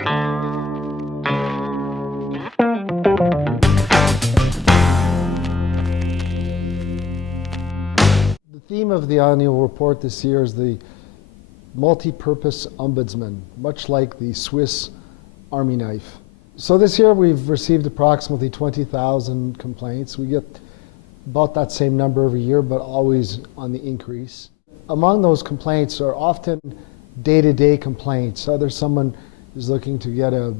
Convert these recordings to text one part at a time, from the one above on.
The theme of the annual report this year is the multi-purpose ombudsman, much like the Swiss Army knife. So this year we've received approximately 20,000 complaints. We get about that same number every year, but always on the increase. Among those complaints are often day-to-day complaints. Either someone is looking to get a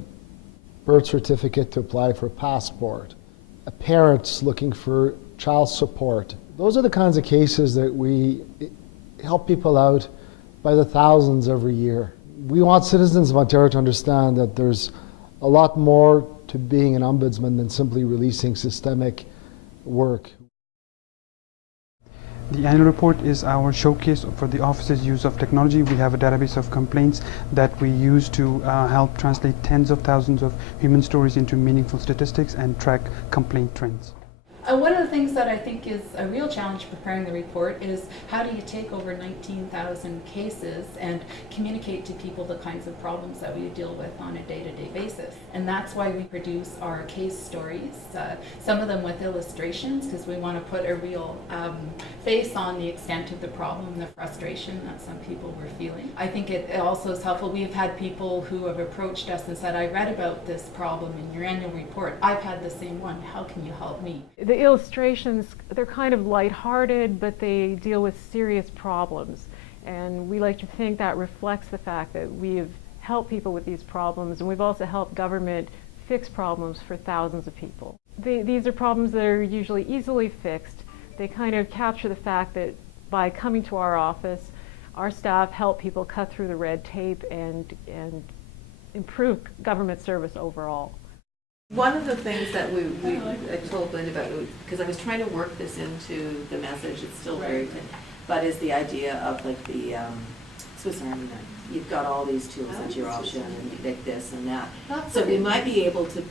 birth certificate to apply for a passport, a parent's looking for child support. Those are the kinds of cases that we help people out by the thousands every year. We want citizens of Ontario to understand that there's a lot more to being an ombudsman than simply releasing systemic work. The annual report is our showcase for the office's use of technology. We have a database of complaints that we use to help translate tens of thousands of human stories into meaningful statistics and track complaint trends. One of the things that I think is a real challenge preparing the report is how do you take over 19,000 cases and communicate to people the kinds of problems that we deal with on a day-to-day basis. And that's why we produce our case stories, some of them with illustrations, because we want to put a real face on the extent of the problem and the frustration that some people were feeling. I think it also is helpful. We've had people who have approached us and said, I read about this problem in your annual report. I've had the same one. How can you help me? The illustrations, they're kind of lighthearted, but they deal with serious problems. And we like to think that reflects the fact that we've helped people with these problems, and we've also helped government fix problems for thousands of people. These are problems that are usually easily fixed. They kind of capture the fact that by coming to our office, our staff help people cut through the red tape and improve government service overall. One of the things that I told Linda about, because I was trying to work this into the message, it's still very thin, but is the idea of like the Swiss Army knife. You've got all these tools at your option, and you pick this and that. So we might be able to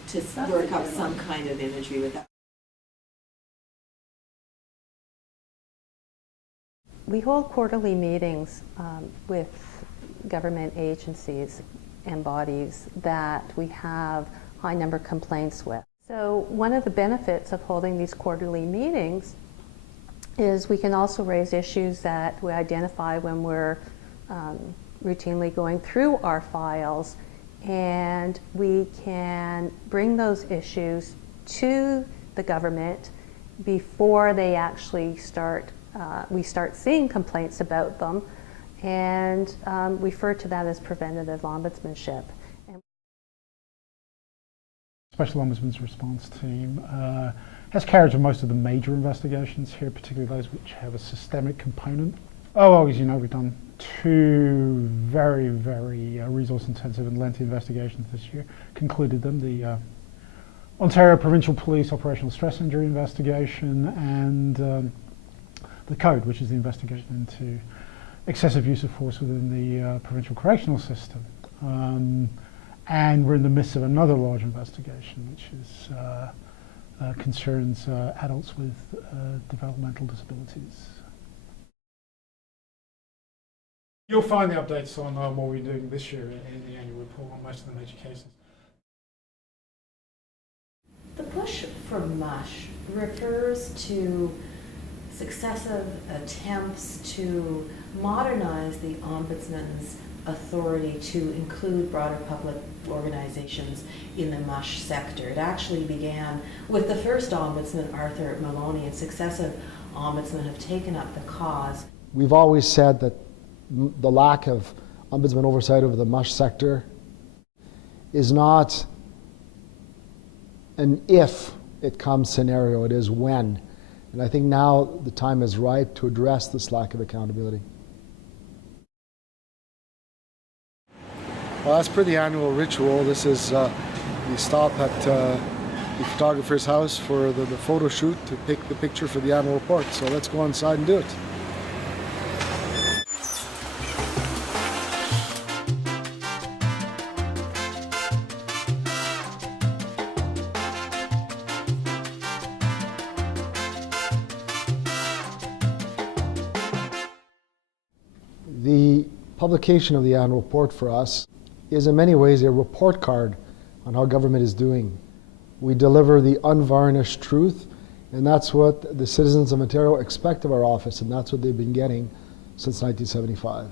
work up some kind of imagery with that. We hold quarterly meetings with government agencies and bodies that we have high number of complaints with. So one of the benefits of holding these quarterly meetings is we can also raise issues that we identify when we're routinely going through our files, and we can bring those issues to the government before they actually we start seeing complaints about them, and refer to that as preventative ombudsmanship. Special Ombudsman's response team has carriage of most of the major investigations here, particularly those which have a systemic component. Oh, as you know, we've done two very, very resource-intensive and lengthy investigations this year. Concluded them, the Ontario Provincial Police Operational Stress Injury Investigation and the Code, which is the investigation into excessive use of force within the provincial correctional system. And we're in the midst of another large investigation, which is, concerns adults with developmental disabilities. You'll find the updates on what we're doing this year in the annual report on most of the major cases. The push for MUSH refers to successive attempts to modernize the Ombudsman's authority to include broader public organizations in the MUSH sector. It actually began with the first Ombudsman, Arthur Maloney, and successive Ombudsmen have taken up the cause. We've always said that the lack of Ombudsman oversight over the MUSH sector is not an if it comes scenario, it is when. And I think now the time is ripe to address this lack of accountability. Well, as per the annual ritual, this is we stop at the photographer's house for the photo shoot to pick the picture for the annual report. So let's go inside and do it. The publication of the annual report for us is in many ways a report card on how government is doing. We deliver the unvarnished truth, and that's what the citizens of Ontario expect of our office, and that's what they've been getting since 1975.